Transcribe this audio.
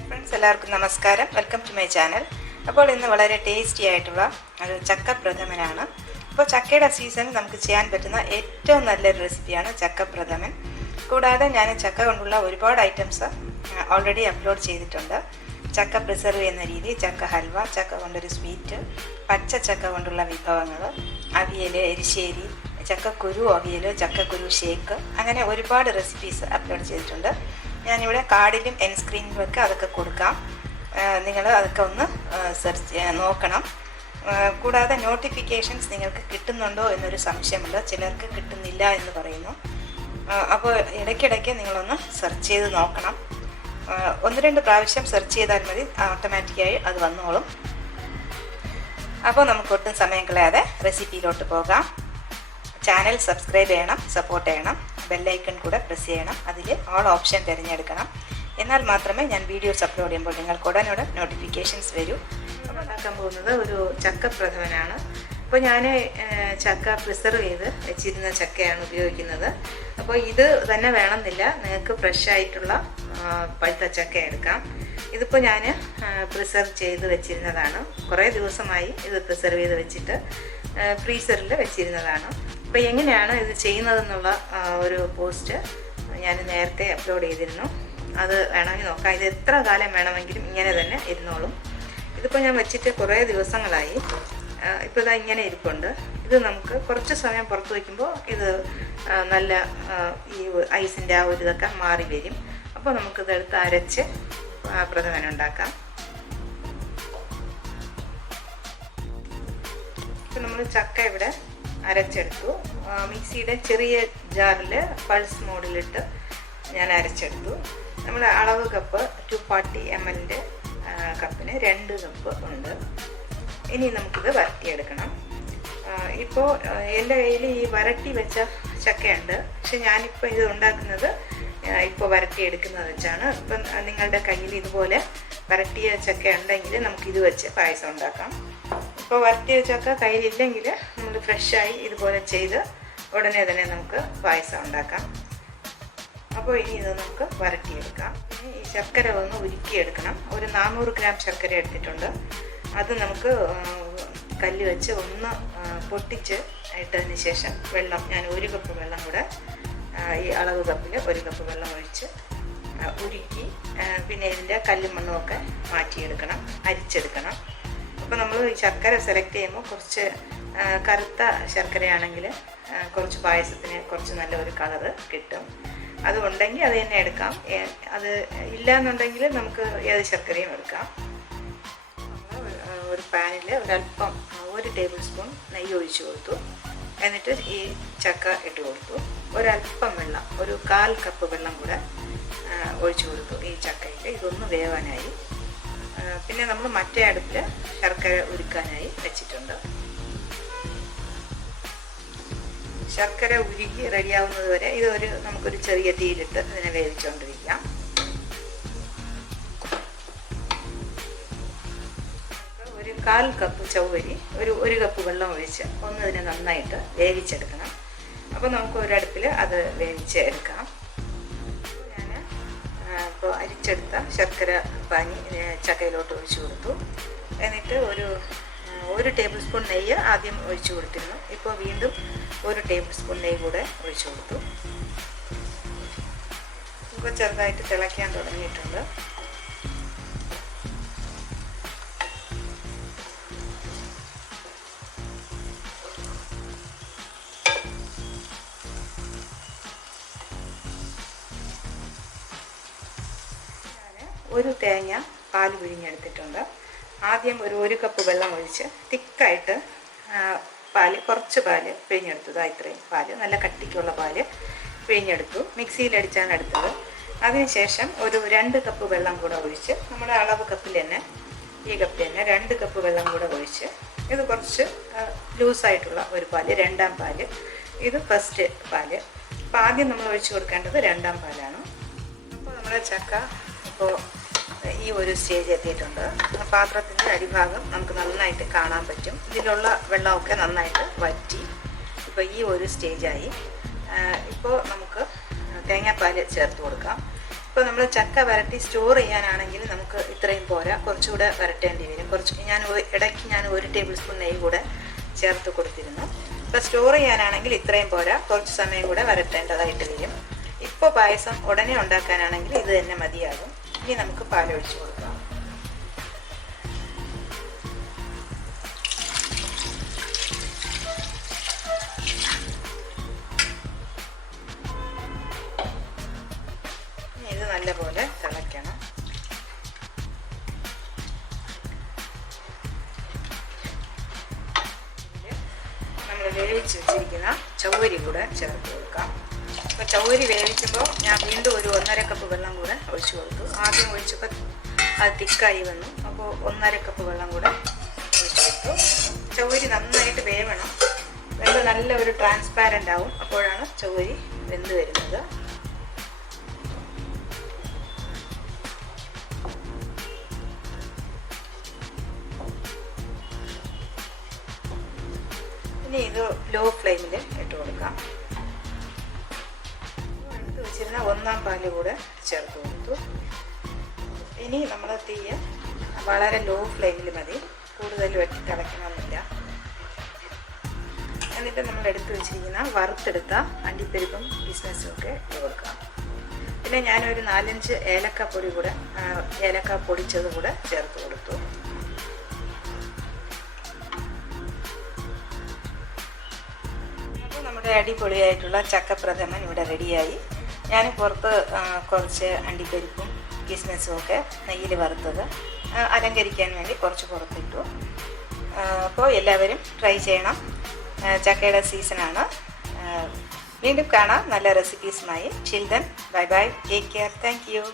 Hi friends, എല്ലാവർക്കും നമസ്കാരം. Welcome to my channel. അപ്പോൾ ഇന്ന് വളരെ ടേസ്റ്റി ആയിട്ടുള്ള ഒരു ചക്ക പ്രഥമനാണ്. അപ്പോൾ ചക്കയുടെ സീസണിൽ നമുക്ക് ചെയ്യാൻ പറ്റുന്ന ഏറ്റവും നല്ലൊരു റെസിപ്പിയാണ് ചക്ക പ്രഥമൻ. കൂടാതെ ഞാൻ ചക്ക കൊണ്ടുള്ള ഒരുപാട് ഐറ്റംസ് ഓൾറെഡി അപ്ലോഡ് ചെയ്തിട്ടുണ്ട്. ചക്ക പ്രിസർവ് ചെയ്യുന്ന രീതി, ചക്ക ഹൽവ, ചക്ക കൊണ്ടൊരു സ്വീറ്റ്, പച്ച ചക്ക കൊണ്ടുള്ള വിഭവങ്ങൾ, അവിയൽ, എരിശ്ശേരി, ചക്കക്കുരു അവിയൽ, ചക്കക്കുരു ഷേക്ക്, അങ്ങനെ ഒരുപാട് റെസിപ്പീസ് അപ്ലോഡ് ചെയ്തിട്ടുണ്ട്. ഞാനിവിടെ കാർഡിലും എൻ സ്ക്രീനിലുമൊക്കെ അതൊക്കെ കൊടുക്കാം. നിങ്ങൾ അതൊക്കെ ഒന്ന് സെർച്ച് നോക്കണം. കൂടാതെ നോട്ടിഫിക്കേഷൻസ് നിങ്ങൾക്ക് കിട്ടുന്നുണ്ടോ എന്നൊരു സംശയമുണ്ട്. ചിലർക്ക് കിട്ടുന്നില്ല എന്ന് പറയുന്നു. അപ്പോൾ ഇടയ്ക്കിടയ്ക്ക് നിങ്ങളൊന്ന് സെർച്ച് ചെയ്ത് നോക്കണം. 1-2 പ്രാവശ്യം സെർച്ച് ചെയ്താൽ മതി, ഓട്ടോമാറ്റിക്കായി അത് വന്നോളും. അപ്പോൾ നമുക്ക് ഒട്ടും സമയം കളയാതെ റെസിപ്പിയിലോട്ട് പോകാം. ചാനൽ സബ്സ്ക്രൈബ് ചെയ്യണം, സപ്പോർട്ട് ചെയ്യണം, ബെല്ലൈക്കൺ കൂടെ പ്രസ് ചെയ്യണം. അതിൽ ഓൾ ഓപ്ഷൻ തിരഞ്ഞെടുക്കണം. എന്നാൽ മാത്രമേ ഞാൻ വീഡിയോസ് അപ്ലോഡ് ചെയ്യുമ്പോൾ നിങ്ങൾക്ക് ഉടനോടെ നോട്ടിഫിക്കേഷൻസ് വരൂ. അപ്പോൾ ഉണ്ടാക്കാൻ പോകുന്നത് ഒരു ചക്ക പ്രഥമനാണ്. അപ്പോൾ ഞാൻ ചക്ക പ്രിസർവ് ചെയ്ത് വെച്ചിരുന്ന ചക്കയാണ് ഉപയോഗിക്കുന്നത്. അപ്പോൾ ഇത് തന്നെ വേണമെന്നില്ല, നിങ്ങൾക്ക് ഫ്രഷ് ആയിട്ടുള്ള പഴുത്ത ചക്ക എടുക്കാം. ഇതിപ്പോൾ ഞാൻ പ്രിസർവ് ചെയ്ത് വെച്ചിരുന്നതാണ്. കുറേ ദിവസമായി ഇത് പ്രിസർവ് ചെയ്ത് വെച്ചിട്ട് ഫ്രീസറിൽ വെച്ചിരുന്നതാണ്. അപ്പോൾ എങ്ങനെയാണ് ഇത് ചെയ്യുന്നതെന്നുള്ള ഒരു പോസ്റ്റ് ഞാൻ നേരത്തെ അപ്ലോഡ് ചെയ്തിരുന്നു. അത് വേണമെങ്കിൽ നോക്കാം. ഇത് എത്ര കാലം വേണമെങ്കിലും ഇങ്ങനെ തന്നെ ഇരുന്നോളും. ഇതിപ്പോൾ ഞാൻ വെച്ചിട്ട് കുറേ ദിവസങ്ങളായി. ഇപ്പോൾ ഇതാ ഇങ്ങനെ ഇരിപ്പുണ്ട്. ഇത് നമുക്ക് കുറച്ച് സമയം പുറത്ത് വയ്ക്കുമ്പോൾ ഇത് നല്ല ഈ ഐസിൻ്റെ ആ ഒരു ഇതൊക്കെ മാറി വരും. അപ്പോൾ നമുക്കിതെടുത്ത് അരച്ച് പ്രഥമൻ ഉണ്ടാക്കാം. ഇപ്പം നമ്മൾ ചക്ക ഇവിടെ അരച്ചെടുത്തു. മിക്സിയുടെ ചെറിയ ജാറിൽ പൾസ് മോഡിലിട്ട് ഞാൻ അരച്ചെടുത്തു. നമ്മൾ അളവ് കപ്പ് 240 ml കപ്പിന് 2 കപ്പ് ഉണ്ട്. ഇനി നമുക്കിത് വരട്ടിയെടുക്കണം. ഇപ്പോൾ എൻ്റെ കയ്യിൽ ഈ വരട്ടി വെച്ച ചക്കയുണ്ട്. പക്ഷെ ഞാനിപ്പോൾ ഇത് ഉണ്ടാക്കുന്നത് ഇപ്പോൾ വരട്ടിയെടുക്കുന്നത് വെച്ചാണ്. ഇപ്പം നിങ്ങളുടെ കയ്യിൽ ഇതുപോലെ വരട്ടിയ ചക്ക ഉണ്ടെങ്കിൽ നമുക്കിത് വെച്ച് പായസം ഉണ്ടാക്കാം. ഇപ്പോൾ വരട്ടിയ ചക്ക കയ്യിലില്ലെങ്കിൽ നമ്മൾ ഫ്രഷായി ഇതുപോലെ ചെയ്ത് ഉടനെ തന്നെ നമുക്ക് പായസം ഉണ്ടാക്കാം. അപ്പോൾ ഇനി ഇത് നമുക്ക് വരട്ടിയെടുക്കാം. ഇനി ഈ ശർക്കര ഒന്ന് ഉരുക്കിയെടുക്കണം. ഒരു 400 ഗ്രാം ശർക്കര എടുത്തിട്ടുണ്ട്. അത് നമുക്ക് കല്ല് വെച്ച് ഒന്ന് പൊട്ടിച്ച് ഇട്ടതിന് ശേഷം വെള്ളം, ഞാൻ 1 കപ്പ് വെള്ളം കൂടെ ഈ അളവ് കപ്പിൽ 1 കപ്പ് വെള്ളം ഒഴിച്ച് ഉരുക്കി പിന്നെ ഇതിൻ്റെ കല്ലും മണ്ണുമൊക്കെ മാറ്റിയെടുക്കണം, അരിച്ചെടുക്കണം. അപ്പോൾ നമ്മൾ ഈ ശർക്കര സെലക്ട് ചെയ്യുമ്പോൾ കുറച്ച് കറുത്ത ശർക്കരയാണെങ്കിൽ കുറച്ച് പായസത്തിന് കുറച്ച് നല്ല ഒരു കളറ് കിട്ടും. അതുണ്ടെങ്കിൽ അത് തന്നെ എടുക്കാം. അത് ഇല്ലയെന്നുണ്ടെങ്കിൽ നമുക്ക് ഏത് ശർക്കരയും എടുക്കാം. ഒരു പാനിൽ ഒരല്പം 1 ടേബിൾ സ്പൂൺ നെയ്യ് ഒഴിച്ച് കൊടുത്തു. എന്നിട്ട് ഈ ചക്ക ഇട്ട് കൊടുത്തു. ഒരല്പം വെള്ളം, ഒരു 1/4 കപ്പ് വെള്ളം കൂടെ ഒഴിച്ചു കൊടുത്തു ഈ ചക്കയിൽ. ഇതൊന്ന് വേവാനായി. പിന്നെ നമ്മൾ മറ്റേ അടുപ്പിൽ ശർക്കര ഉരുക്കാനായി വെച്ചിട്ടുണ്ട്. ശർക്കര ഉരുക്കി റെഡിയാവുന്നത് വരെ ഇതൊരു നമുക്കൊരു ചെറിയ തീയിലിട്ട് ഇതിനെ വേവിച്ചുകൊണ്ടിരിക്കാം. ഒരു 1/4 കപ്പ് ചവ്വരി, ഒരു കപ്പ് വെള്ളം ഒഴിച്ച് ഒന്ന് ഇതിനെ നന്നായിട്ട് വേവിച്ചെടുക്കണം. അപ്പോൾ നമുക്ക് ഒരടുപ്പിൽ അത് വേവിച്ച് എടുക്കാം. ഞാൻ ഇപ്പോൾ അരിച്ചെടുത്ത ശർക്കര പാനി ചക്കയിലോട്ട് ഒഴിച്ചു കൊടുത്തു. എന്നിട്ട് ഒരു ടേബിൾ സ്പൂൺ നെയ്യ് ആദ്യം ഒഴിച്ചു കൊടുത്തിരുന്നു. ഇപ്പോൾ വീണ്ടും 1 ടേബിൾ സ്പൂൺ നെയ്യ് കൂടെ ഒഴിച്ചു കൊടുത്തു. ഇപ്പോൾ ചെറുതായിട്ട് തിളയ്ക്കാൻ തുടങ്ങിയിട്ടുണ്ട്. ഒരു തേങ്ങ പാൽ പിഴിഞ്ഞെടുത്തിട്ടുണ്ട്. ആദ്യം ഒരു കപ്പ് വെള്ളം ഒഴിച്ച് തിക്കായിട്ട് കുറച്ച് പാല് പിഴിഞ്ഞെടുത്തത്. ഇത്രയും പാല്, നല്ല കട്ടിക്കുള്ള പാല് പിഴിഞ്ഞെടുത്തു. മിക്സിയിലടിച്ചാണ് എടുത്തത്. അതിനുശേഷം ഒരു 2 കപ്പ് വെള്ളം കൂടെ ഒഴിച്ച്, നമ്മുടെ അളവ് കപ്പിൽ തന്നെ ഈ കപ്പിൽ തന്നെ 2 കപ്പ് വെള്ളം കൂടെ ഒഴിച്ച്, ഇത് കുറച്ച് ലൂസായിട്ടുള്ള ഒരു പാല്, 2ാം പാല്. ഇത് ഫസ്റ്റ് പാല്. അപ്പോൾ ആദ്യം നമ്മൾ ഒഴിച്ച് കൊടുക്കേണ്ടത് 2ാം പാലാണ്. അപ്പോൾ നമ്മുടെ ചക്ക ഇപ്പോൾ ഈ ഒരു സ്റ്റേജ് എത്തിയിട്ടുണ്ട്. പാത്രത്തിൻ്റെ അടിഭാഗം നമുക്ക് നന്നായിട്ട് കാണാൻ പറ്റും. ഇതിലുള്ള വെള്ളമൊക്കെ നന്നായിട്ട് വറ്റി. ഇപ്പോൾ ഈ ഒരു സ്റ്റേജായി. ഇപ്പോൾ നമുക്ക് തേങ്ങാപ്പാൽ ചേർത്ത് കൊടുക്കാം. ഇപ്പോൾ നമ്മൾ ചക്ക വരട്ടി സ്റ്റോർ ചെയ്യാനാണെങ്കിൽ നമുക്ക് ഇത്രയും പോരാ, കുറച്ചുകൂടെ വരട്ടേണ്ടി വരും. ഇടയ്ക്ക് ഞാൻ 1 ടേബിൾ സ്പൂൺ നെയ്യ് കൂടെ ചേർത്ത് കൊടുത്തിരുന്നു. ഇപ്പോൾ സ്റ്റോർ ചെയ്യാനാണെങ്കിൽ ഇത്രയും പോരാ, കുറച്ച് സമയം കൂടെ വരട്ടേണ്ടതായിട്ട് വരും. ഇപ്പോൾ പായസം ഉടനെ ഉണ്ടാക്കാനാണെങ്കിൽ ഇത് തന്നെ മതിയാകും. ഇനി നമുക്ക് പാലൊഴിച്ച് കൊടുക്കാം. ഇത് നല്ലപോലെ തിളയ്ക്കണം. നമ്മൾ വേവിച്ച് വെച്ചിരിക്കുന്ന ചൗവരി കൂടെ ചേർത്ത് കൊടുക്കാം. അപ്പോൾ ചൗവരി വേവിക്കുമ്പോൾ ഞാൻ വീണ്ടും ഒരു 1.5 കപ്പ് വെള്ളം കൂടെ ഒഴിച്ചു കൊടുത്തു. ആദ്യം ഒഴിച്ചപ്പോൾ അത് തിക്കായി വന്നു. അപ്പോൾ 1.5 കപ്പ് വെള്ളം കൂടെ ഒഴിച്ചു കൊടുത്തു. ചൗവരി നന്നായിട്ട് വേവണം. വെള്ളം നല്ല ഒരു ട്രാൻസ്പാരൻ്റ് ആവും. അപ്പോഴാണ് ചൗവരി വെന്ത് വരുന്നത്. ഇനി ഇത് ലോ ഫ്ലെയിമിൽ ഇട്ട് കൊടുക്കാം. എടുത്ത് വെച്ചിരുന്ന 1-ാം പാല് കൂടെ ചേർത്ത് കൊടുത്തു. ഇനി നമ്മൾ തീയ് വളരെ ലോ ഫ്ലെയിമിൽ മതി, കൂടുതൽ വെട്ടി തിളയ്ക്കണമെന്നില്ല. എന്നിട്ട് നമ്മൾ എടുത്ത് വെച്ചിരിക്കുന്ന വറുത്തെടുത്ത അണ്ടിപ്പരിപ്പും കിസ്മിസും ഒക്കെ ഇട്ട് കൊടുക്കാം. പിന്നെ ഞാനൊരു 4-5 ഏലക്ക പൊടിച്ചത് കൂടെ ചേർത്ത് കൊടുത്തു. നമ്മുടെ അടിപൊളിയായിട്ടുള്ള ചക്കപ്രഥമൻ ഇവിടെ റെഡിയായി. ഞാൻ പുറത്ത് കുറച്ച് അണ്ടിപ്പരിപ്പും കിസ്മിസും ഒക്കെ നെയ്യിൽ വറുത്തത് അലങ്കരിക്കാൻ വേണ്ടി കുറച്ച് പുറത്തിട്ടു. അപ്പോൾ എല്ലാവരും ട്രൈ ചെയ്യണം. ചക്കയുടെ സീസണാണ്. വീണ്ടും കാണാം നല്ല റെസിപ്പീസുമായി. Children, bye bye, take care, thank U.